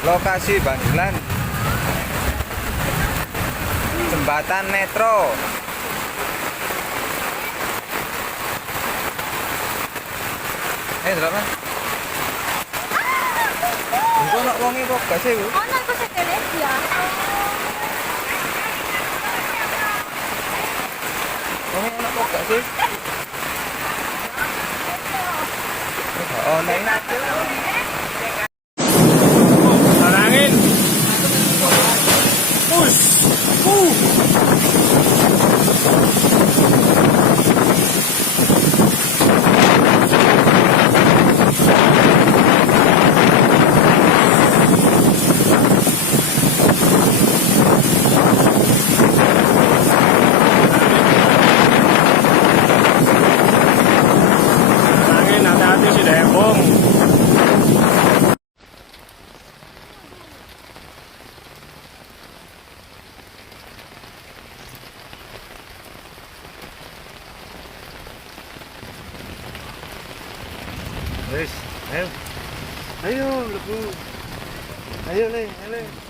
Lokasi bangunan jembatan metro. Delok Mas. Engko nek wonge kok gak sih, Bu? Ono iku sekele ya. Wonge ono kok gak sih? Oh, nah ini. Angin. Push. Angin, hati-hati si Dembong. Wis, ayo. Ayo, lebu. Ayo, Le, ayo, Le.